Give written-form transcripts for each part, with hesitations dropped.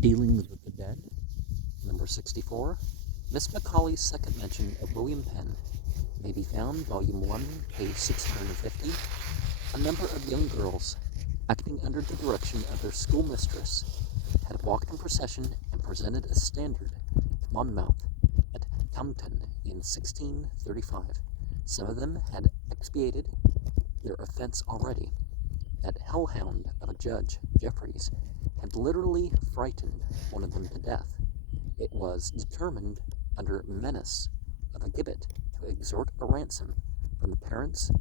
Dealings with the Dead, number 64. Miss Macaulay's second mention of William Penn may be found, volume 1, page 650. A number of young girls, acting under the direction of their schoolmistress, had walked in procession and presented a standard to Monmouth at Taunton in 1635. Some of them had expiated their offense already. That hellhound of a judge, Jeffreys, had literally frightened one of them to death. It was determined, under menace of a gibbet, to extort a ransom from the parents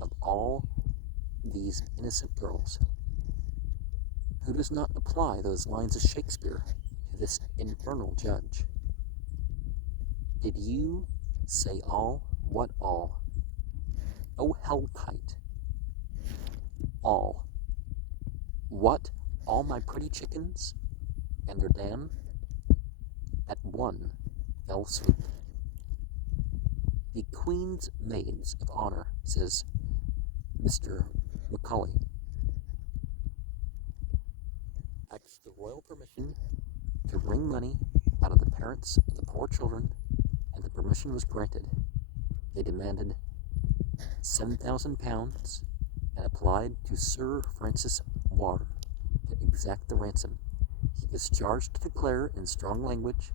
of all these innocent girls. Who does not apply those lines of Shakespeare to this infernal judge? Did you say all? What all? O hell-kite! All. What? All my pretty chickens and their dam? At one fell swoop. The Queen's Maids of Honor, says Mr. Macaulay, asked the royal permission to wring money out of the parents of the poor children, and the permission was granted. They demanded £7,000 and applied to Sir Francis Ward to exact the ransom. He was charged to declare in strong language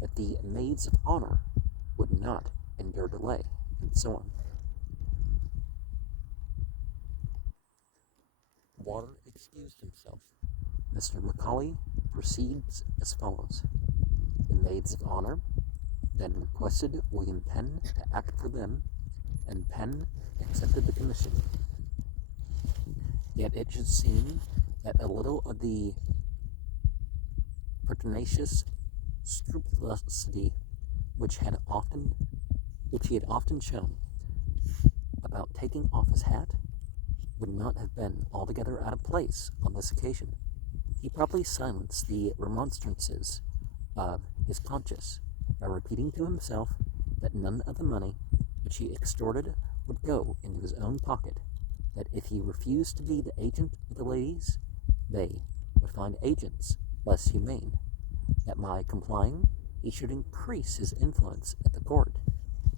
that the Maids of Honor would not endure delay, and so on. Water excused himself. Mr. Macaulay proceeds as follows. The Maids of Honor then requested William Penn to act for them, and Penn accepted the commission. Yet it should seem that a little of the pertinacious scrupulosity which he had often shown about taking off his hat would not have been altogether out of place on this occasion. He probably silenced the remonstrances of his conscience by repeating to himself that none of the money which he extorted would go into his own pocket, that if he refused to be the agent of the ladies, they would find agents less humane, that by complying he should increase his influence at the court,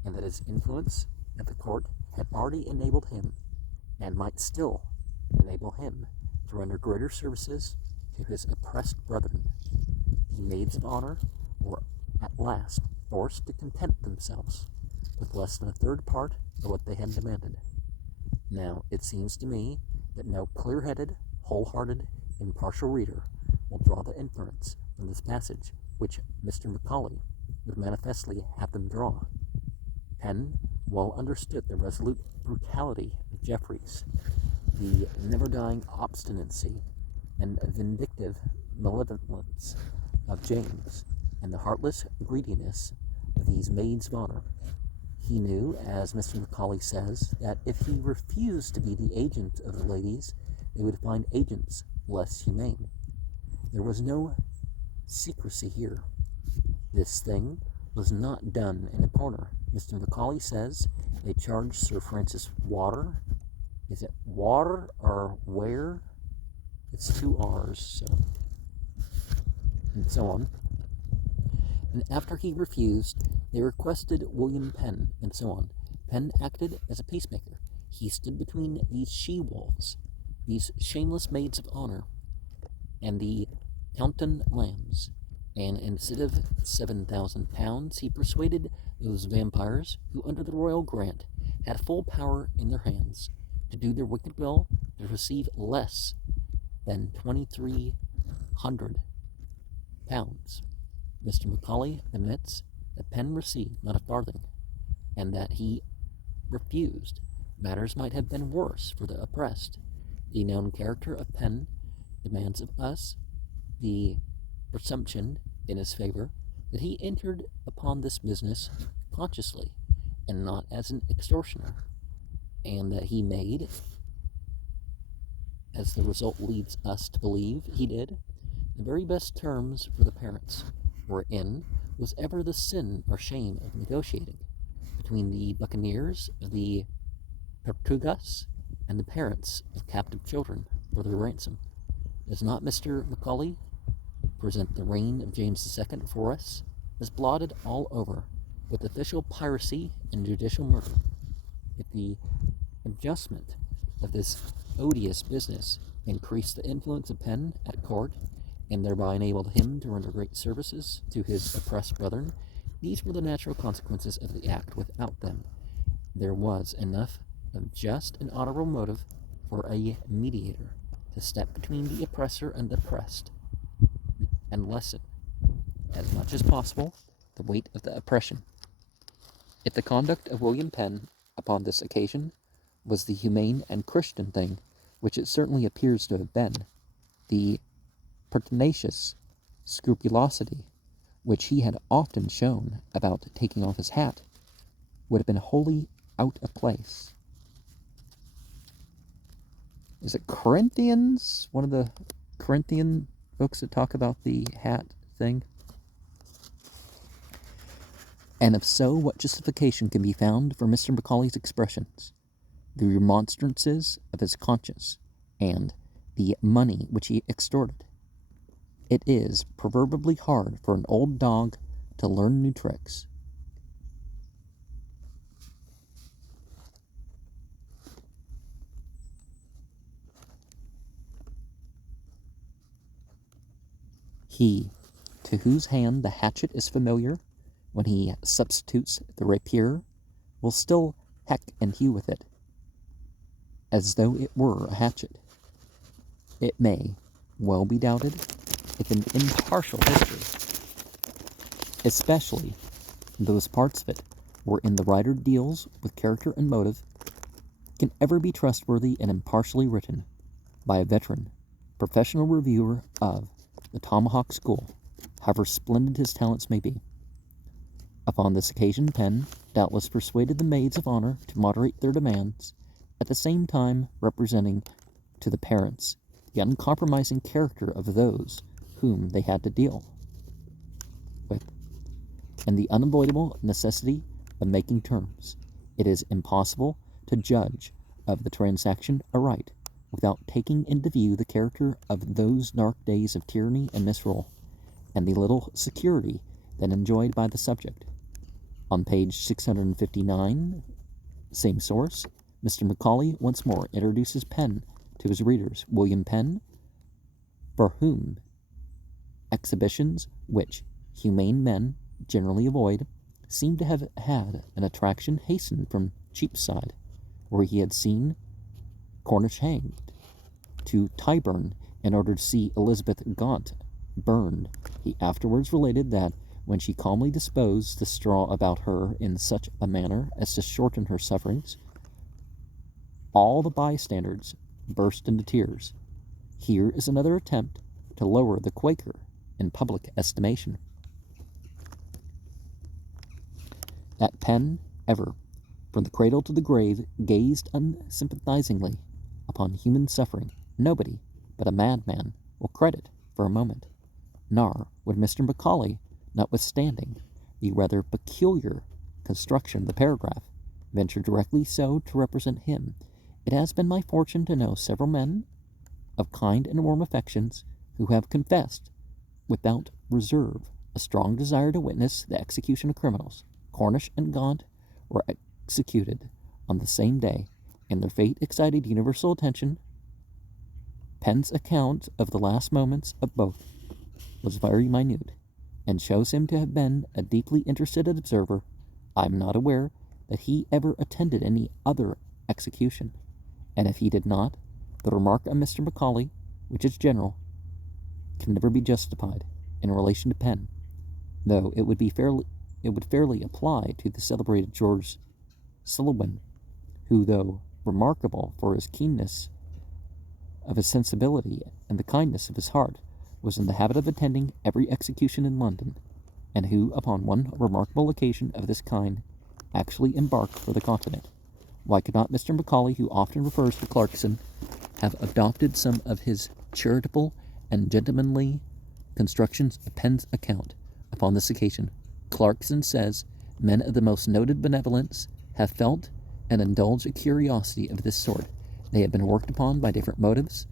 and that his influence at the court had already enabled him, and might still enable him, to render greater services to his oppressed brethren. The Maids of Honor were at last forced to content themselves with less than a third part of what they had demanded. Now, it seems to me that no clear-headed, whole-hearted, impartial reader will draw the inference from this passage which Mr. Macaulay would manifestly have them draw. Penn well understood the resolute brutality of Jeffreys, the never-dying obstinacy and vindictive malevolence of James, and the heartless greediness of these Maids of Honor. He knew, as Mr. Macaulay says, that if he refused to be the agent of the ladies, they would find agents less humane. There was no secrecy here. This thing was not done in a corner. Mr. Macaulay says they charged Sir Francis Water. Is it Water or Ware? It's two R's, so. And so on. And after he refused, they requested William Penn, and so on. Penn acted as a peacemaker. He stood between these she-wolves, these shameless Maids of Honor, and the Taunton lambs, and instead of £7,000, he persuaded those vampires who, under the royal grant, had full power in their hands to do their wicked will, to receive less than £2,300. Mr. Macaulay admits that Penn received not a farthing, and that he refused. Matters might have been worse for the oppressed. The known character of Penn demands of us the presumption in his favor that he entered upon this business consciously and not as an extortioner, and that he made, as the result leads us to believe he did, the very best terms for the parents, wherein was ever the sin or shame of negotiating between the buccaneers of the Tortugas and the parents of captive children for their ransom. Does not Mr. Macaulay present the reign of James II for us is blotted all over with official piracy and judicial murder. If the adjustment of this odious business increased the influence of Penn at court, and thereby enabled him to render great services to his oppressed brethren, these were the natural consequences of the act. Without them, there was enough of just and honorable motive for a mediator to step between the oppressor and the oppressed, and lessen, as much as possible, the weight of the oppression. If the conduct of William Penn upon this occasion was the humane and Christian thing, which it certainly appears to have been, the pertinacious scrupulosity which he had often shown about taking off his hat would have been wholly out of place. Is it Corinthians? One of the Corinthian books that talk about the hat thing? And if so, what justification can be found for Mr. Macaulay's expressions, the remonstrances of his conscience, and the money which he extorted? It is proverbially hard for an old dog to learn new tricks. He, to whose hand the hatchet is familiar, when he substitutes the rapier, will still heck and hew with it, as though it were a hatchet. It may well be doubted if an impartial history, especially those parts of it wherein the writer deals with character and motive, can ever be trustworthy and impartially written by a veteran, professional reviewer of the tomahawk school, however splendid his talents may be. Upon this occasion, Penn doubtless persuaded the maids of honor to moderate their demands, at the same time representing to the parents the uncompromising character of those whom they had to deal with, and the unavoidable necessity of making terms. It is impossible to judge of the transaction aright without taking into view the character of those dark days of tyranny and misrule, and the little security then enjoyed by the subject. On page 659, same source, Mr. Macaulay once more introduces Penn to his readers. William Penn, for whom exhibitions which humane men generally avoid, seemed to have had an attraction hastened from Cheapside, where he had seen Cornish hanged, to Tyburn in order to see Elizabeth Gaunt burned. He afterwards related that when she calmly disposed the straw about her in such a manner as to shorten her sufferings, all the bystanders burst into tears. Here is another attempt to lower the Quaker in public estimation. That Penn ever, from the cradle to the grave, gazed unsympathizingly upon human suffering, nobody but a madman will credit for a moment. Nor would Mr. Macaulay, notwithstanding the rather peculiar construction of the paragraph, venture directly so to represent him. It has been my fortune to know several men of kind and warm affections who have confessed, without reserve, a strong desire to witness the execution of criminals. Cornish and Gaunt were executed on the same day, and their fate excited universal attention. Penn's account of the last moments of both was very minute, and shows him to have been a deeply interested observer. I am not aware that he ever attended any other execution, and if he did not, the remark of Mr. Macaulay, which is general, can never be justified in relation to Penn, though it would fairly apply to the celebrated George Selwyn, who, though remarkable for his keenness of his sensibility and the kindness of his heart, was in the habit of attending every execution in London, and who, upon one remarkable occasion of this kind, actually embarked for the Continent. Why could not Mr. Macaulay, who often refers to Clarkson, have adopted some of his charitable and gentlemanly constructions of Penn's account upon this occasion? Clarkson says, men of the most noted benevolence have felt and indulged a curiosity of this sort. They have been worked upon by different motives.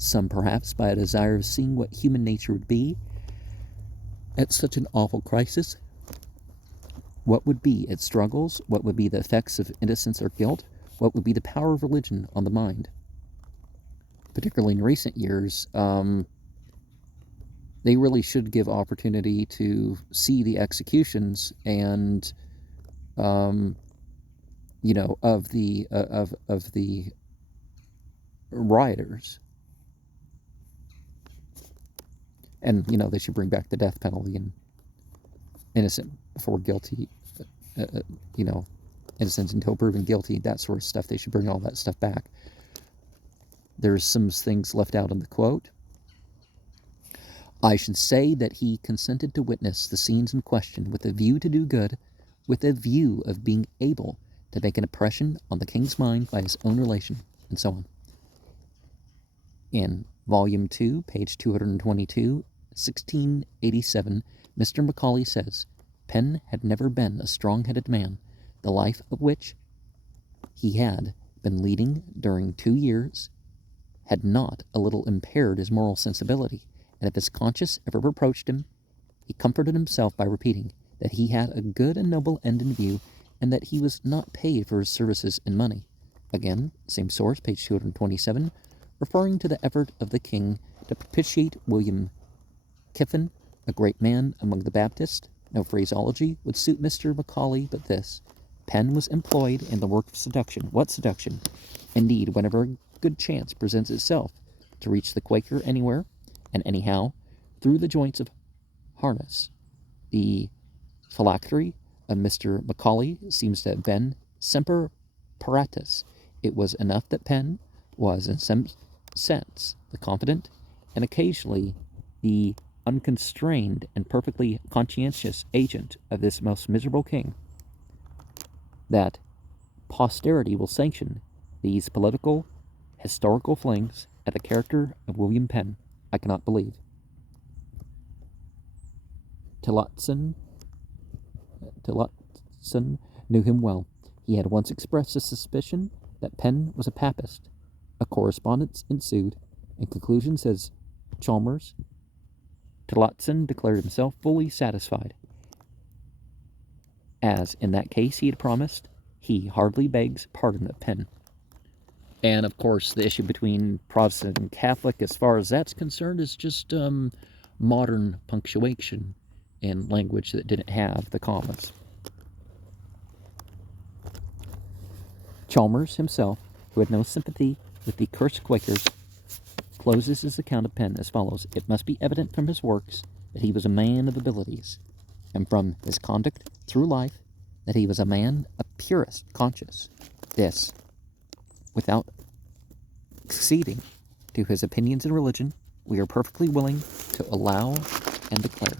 some perhaps by a desire of seeing what human nature would be at such an awful crisis. What would be its struggles? What would be the effects of innocence or guilt? What would be the power of religion on the mind? Particularly in recent years, they really should give opportunity to see the executions and, of the rioters. And, they should bring back the death penalty and innocent before guilty, innocent until proven guilty, that sort of stuff. They should bring all that stuff back. There's some things left out in the quote. I should say that he consented to witness the scenes in question with a view to do good, with a view of being able to make an impression on the king's mind by his own relation, and so on. In Volume 2, page 222, 1687, Mr. Macaulay says, Penn had never been a strong-headed man, the life of which he had been leading during 2 years had not a little impaired his moral sensibility, and if his conscience ever reproached him, he comforted himself by repeating that he had a good and noble end in view, and that he was not paid for his services in money. Again, same source, page 227, referring to the effort of the king to propitiate William Kiffin, a great man among the Baptists. No phraseology would suit Mr. Macaulay but this. Penn was employed in the work of seduction. What seduction? Indeed, whenever a good chance presents itself to reach the Quaker anywhere and anyhow through the joints of harness. The phylactery of Mr. Macaulay seems to have been semper paratus. It was enough that Penn was, in some sense, the confident and occasionally the unconstrained and perfectly conscientious agent of this most miserable king, that posterity will sanction these political, historical flings at the character of William Penn, I cannot believe. Tillotson knew him well. He had once expressed a suspicion that Penn was a papist. A correspondence ensued. In conclusion, says Chalmers, Tillotson declared himself fully satisfied. As in that case he had promised, he hardly begs pardon of Penn. And of course, the issue between Protestant and Catholic, as far as that's concerned, is just modern punctuation in language that didn't have the commas. Chalmers himself, who had no sympathy with the cursed Quakers, closes his account of Penn as follows. It must be evident from his works that he was a man of abilities, and from his conduct through life that he was a man of purest conscience. This, without acceding to his opinions in religion, we are perfectly willing to allow and declare.